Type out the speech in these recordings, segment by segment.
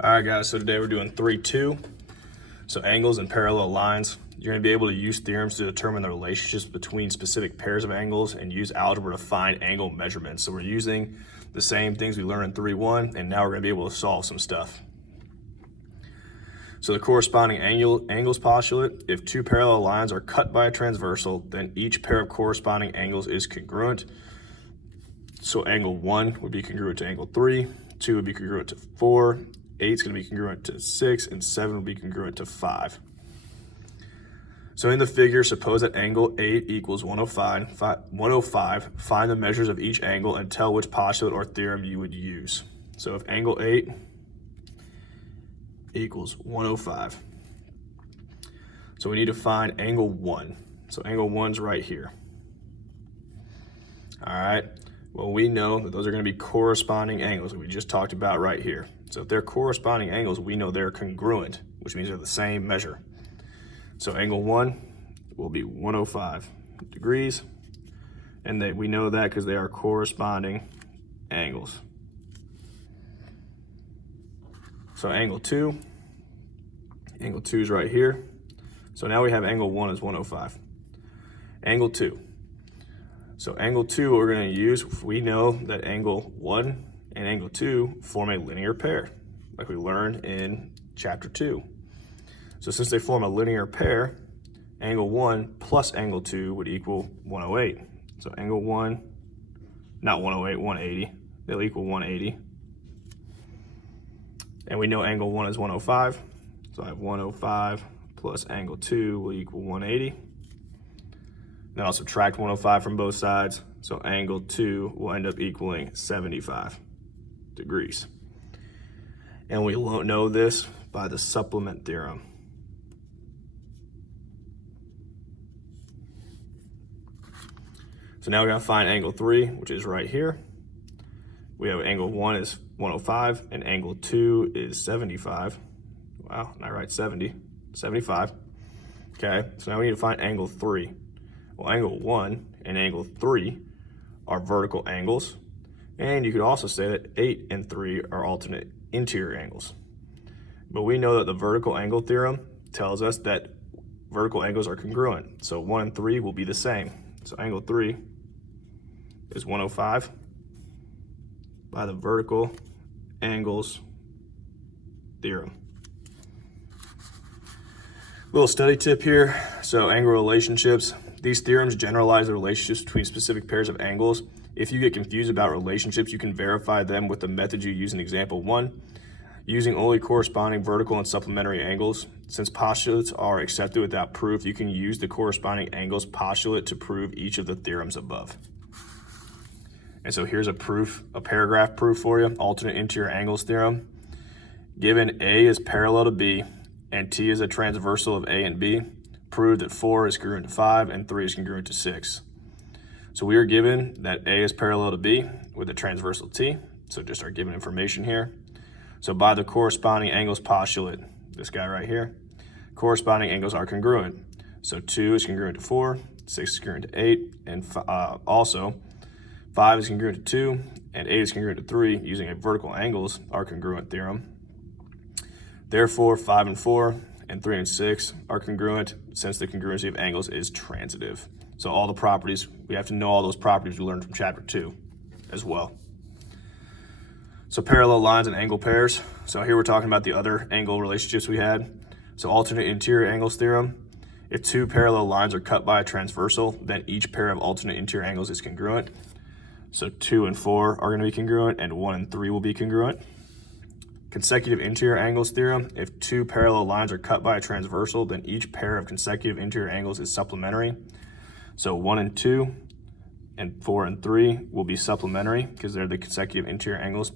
All right, guys, so today we're doing 3-2. So angles and parallel lines. You're going to be able to use theorems to determine the relationships between specific pairs of angles and use algebra to find angle measurements. So we're using the same things we learned in 3-1, and now we're going to be able to solve some stuff. So the corresponding angles postulate: if two parallel lines are cut by a transversal, then each pair of corresponding angles is congruent. So angle 1 would be congruent to angle 3, 2 would be congruent to 4, 8 is going to be congruent to 6, and 7 would be congruent to 5. So in the figure, suppose that angle 8 equals 105. Find the measures of each angle and tell which postulate or theorem you would use. So if angle 8 equals 105, so we need to find angle 1. So angle 1's right here. All right. Well, we know that those are going to be corresponding angles that we just talked about right here. So if they're corresponding angles, we know they're congruent, which means they're the same measure. So angle 1 will be 105 degrees, and we know that because they are corresponding angles. So angle 2 is right here. So now we have angle 1 is 105. Angle 2. So angle 2, what we're going to use, we know that angle 1 and angle 2 form a linear pair, like we learned in chapter 2. So since they form a linear pair, angle 1 plus angle 2 would equal 108. So angle 1, not 108, 180. They'll equal 180. And we know angle 1 is 105. So I have 105 plus angle 2 will equal 180. Then I'll subtract 105 from both sides. So angle 2 will end up equaling 75 degrees. And we know this by the supplement theorem. So now we gotta find angle 3, which is right here. We have angle 1 is 105 and angle 2 is 75. Wow, and I write 70, 75. Okay, so now we need to find angle 3. Well, angle 1 and angle 3 are vertical angles. And you could also say that 8 and 3 are alternate interior angles. But we know that the vertical angle theorem tells us that vertical angles are congruent. So 1 and 3 will be the same. So angle 3 is 105 by the vertical angles theorem. Little study tip here. So angle relationships. These theorems generalize the relationships between specific pairs of angles. If you get confused about relationships, you can verify them with the method you use in example 1, using only corresponding vertical and supplementary angles. Since postulates are accepted without proof, you can use the corresponding angles postulate to prove each of the theorems above. And so here's a paragraph proof for you. Alternate interior angles theorem. Given A is parallel to B and T is a transversal of A and B, prove that 4 is congruent to 5 and 3 is congruent to 6. So we are given that A is parallel to B with a transversal T. So just our given information here. So by the corresponding angles postulate, this guy right here, corresponding angles are congruent. So 2 is congruent to 4, 6 is congruent to 8, and also 5 is congruent to 2, and 8 is congruent to 3 using a vertical angles are congruent theorem. Therefore, 5 and 4 and 3 and 6 are congruent since the congruency of angles is transitive. So all the properties, we have to know all those properties we learned from chapter 2 as well. So parallel lines and angle pairs. So here we're talking about the other angle relationships we had. So alternate interior angles theorem. If two parallel lines are cut by a transversal, then each pair of alternate interior angles is congruent. So 2 and 4 are going to be congruent, and 1 and 3 will be congruent. Consecutive interior angles theorem. If two parallel lines are cut by a transversal, then each pair of consecutive interior angles is supplementary. So 1 and 2 and 4 and 3 will be supplementary because they're the consecutive interior angles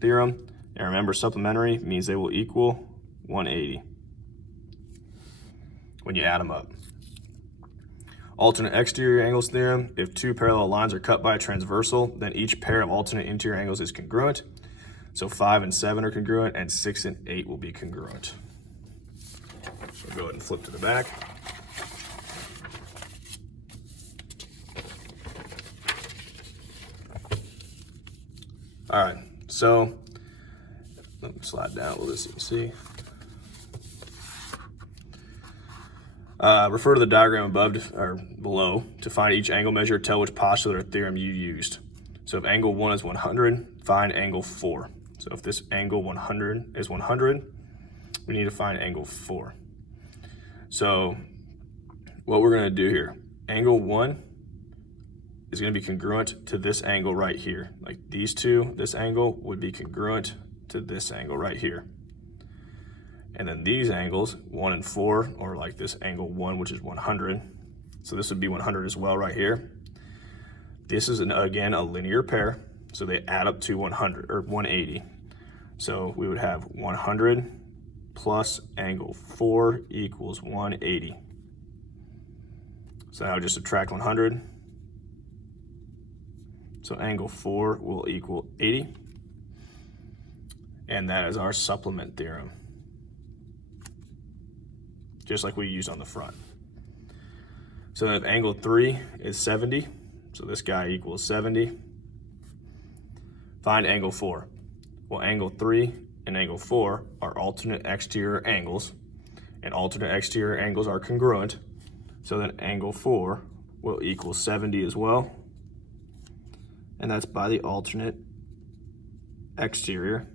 theorem. And remember, supplementary means they will equal 180 when you add them up. Alternate exterior angles theorem. If two parallel lines are cut by a transversal, then each pair of alternate interior angles is congruent. So 5 and 7 are congruent, and 6 and 8 will be congruent. So go ahead and flip to the back. All right, so slide down a little bit so you can see. Refer to the diagram above or below to find each angle measure. Tell which postulate or theorem you used. So if angle 1 is 100, find angle 4. So if this angle 100 is 100, we need to find angle 4. So what we're going to do here, angle 1 is going to be congruent to this angle right here. Like these two, this angle would be congruent to this angle right here. And then these angles, 1 and 4, or like this angle 1, which is 100. So this would be 100 as well right here. This is, again, a linear pair, so they add up to 100, or 180. So we would have 100 plus angle 4 equals 180. So now just subtract 100. So angle 4 will equal 80. And that is our supplement theorem, just like we used on the front. So if angle 3 is 70, so this guy equals 70, find angle 4. Well, angle 3 and angle 4 are alternate exterior angles, and alternate exterior angles are congruent, so then angle 4 will equal 70 as well, and that's by the alternate exterior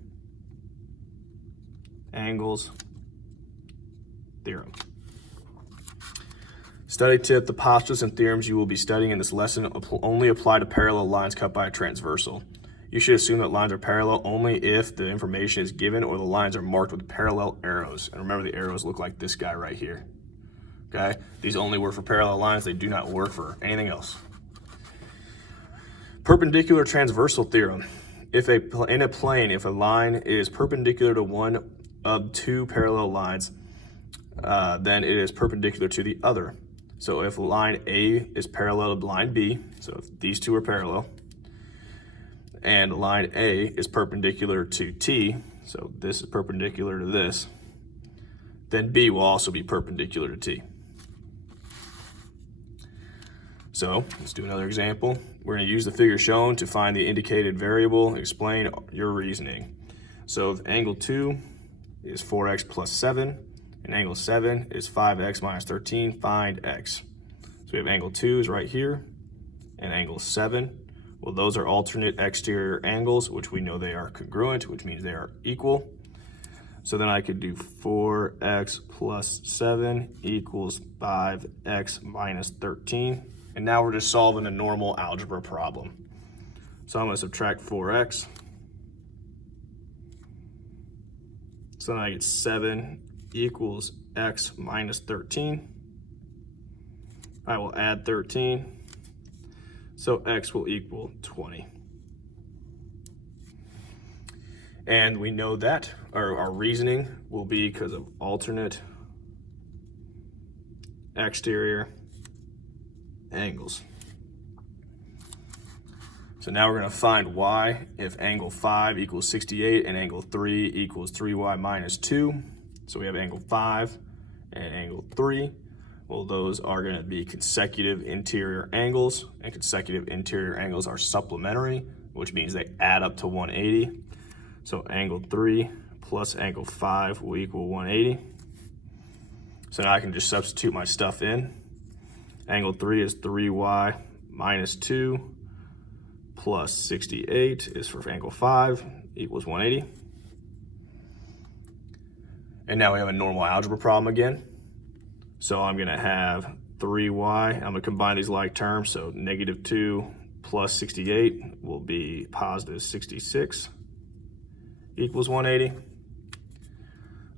angles theorem. Study tip: the postulates and theorems you will be studying in this lesson only apply to parallel lines cut by a transversal. You should assume that lines are parallel only if the information is given or the lines are marked with parallel arrows. And remember, the arrows look like this guy right here. Okay? These only work for parallel lines. They do not work for anything else. Perpendicular transversal theorem. In a plane, if a line is perpendicular to one of two parallel lines, then it is perpendicular to the other. So if line A is parallel to line B, so if these two are parallel, and line A is perpendicular to T, so this is perpendicular to this, then B will also be perpendicular to T. So let's do another example. We're going to use the figure shown to find the indicated variable. Explain your reasoning. So if angle 2 is 4x plus 7, and angle 7 is 5x minus 13, find x. So we have angle 2 is right here, and angle 7. Well, those are alternate exterior angles, which we know they are congruent, which means they are equal. So then I could do 4x plus 7 equals 5x minus 13. And now we're just solving a normal algebra problem. So I'm going to subtract 4x. So then I get 7 equals x minus 13. I will add 13. So x will equal 20. And we know that our reasoning will be because of alternate exterior angles. So now we're going to find y if angle 5 equals 68 and angle 3 equals 3y minus 2. So we have angle 5 and angle 3. Well, those are going to be consecutive interior angles, and consecutive interior angles are supplementary, which means they add up to 180. So angle 3 plus angle 5 will equal 180. So now I can just substitute my stuff in. Angle 3 is 3y minus 2 plus 68 is for angle 5 equals 180. And now we have a normal algebra problem again. So I'm going to have 3y. I'm going to combine these like terms. So negative 2 plus 68 will be positive 66 equals 180.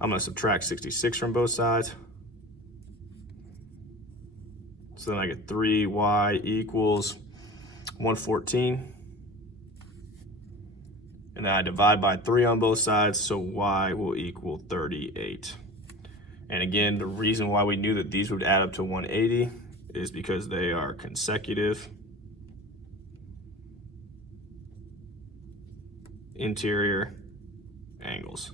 I'm going to subtract 66 from both sides. So then I get 3y equals 114. And then I divide by 3 on both sides, so y will equal 38. And again, the reason why we knew that these would add up to 180 is because they are consecutive interior angles.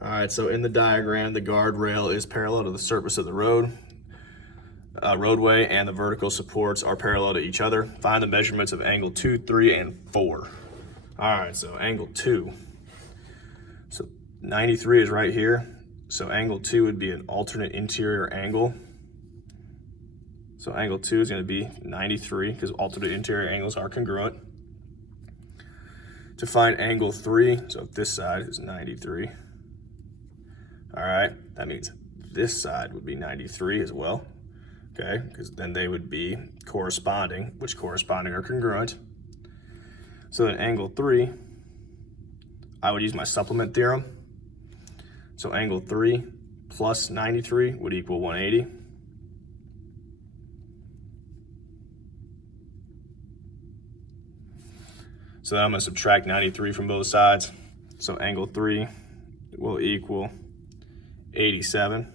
All right, so in the diagram, the guardrail is parallel to the surface of the road. roadway and the vertical supports are parallel to each other. Find the measurements of angle 2, 3, and 4. All right, so angle 2. So 93 is right here. So angle 2 would be an alternate interior angle. So angle 2 is going to be 93 because alternate interior angles are congruent. To find angle 3, so if this side is 93, all right, that means this side would be 93 as well, okay, because then they would be corresponding, which corresponding are congruent. So then angle 3, I would use my supplement theorem. So angle 3 plus 93 would equal 180. So then I'm going to subtract 93 from both sides. So angle 3 will equal 87.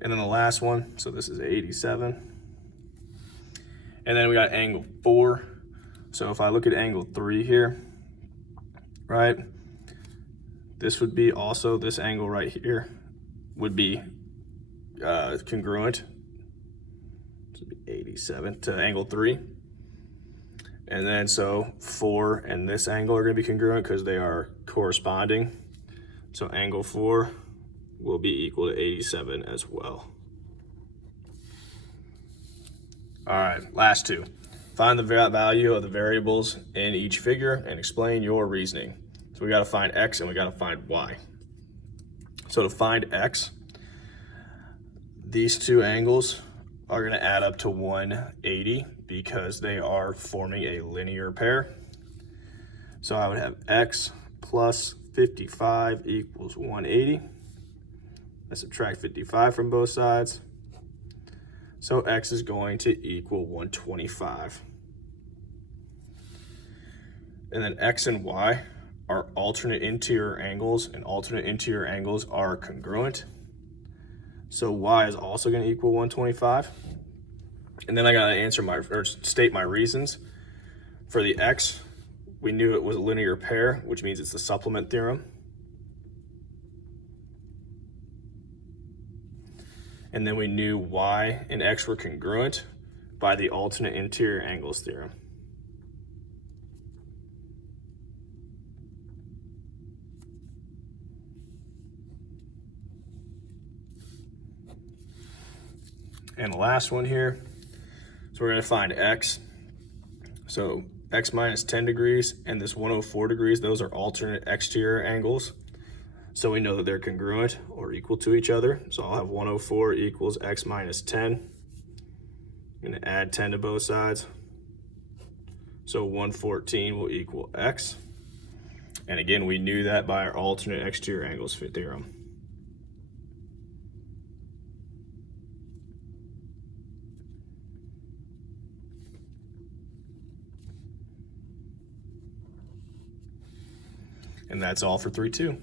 And then the last one, so this is 87. And then we got angle 4. So if I look at angle 3 here, right, this would be also, this angle right here would be congruent. This would be 87 to angle 3. And then so 4 and this angle are going to be congruent because they are corresponding. So angle 4 will be equal to 87 as well. All right, last two. Find the value of the variables in each figure and explain your reasoning. So we got to find x and we got to find y. So to find x, these two angles are going to add up to 180 because they are forming a linear pair. So I would have x plus 55 equals 180. I subtract 55 from both sides. So x is going to equal 125. And then x and y are alternate interior angles, and alternate interior angles are congruent. So y is also going to equal 125. And then I got to answer or state my reasons. For the x, we knew it was a linear pair, which means it's the supplement theorem. And then we knew y and x were congruent by the alternate interior angles theorem. And the last one here, so we're going to find x. So x minus 10 degrees and this 104 degrees, those are alternate exterior angles. So we know that they're congruent or equal to each other. So I'll have 104 equals x minus 10. I'm going to add 10 to both sides. So 114 will equal x. And again, we knew that by our alternate exterior angles theorem. And that's all for 3-2.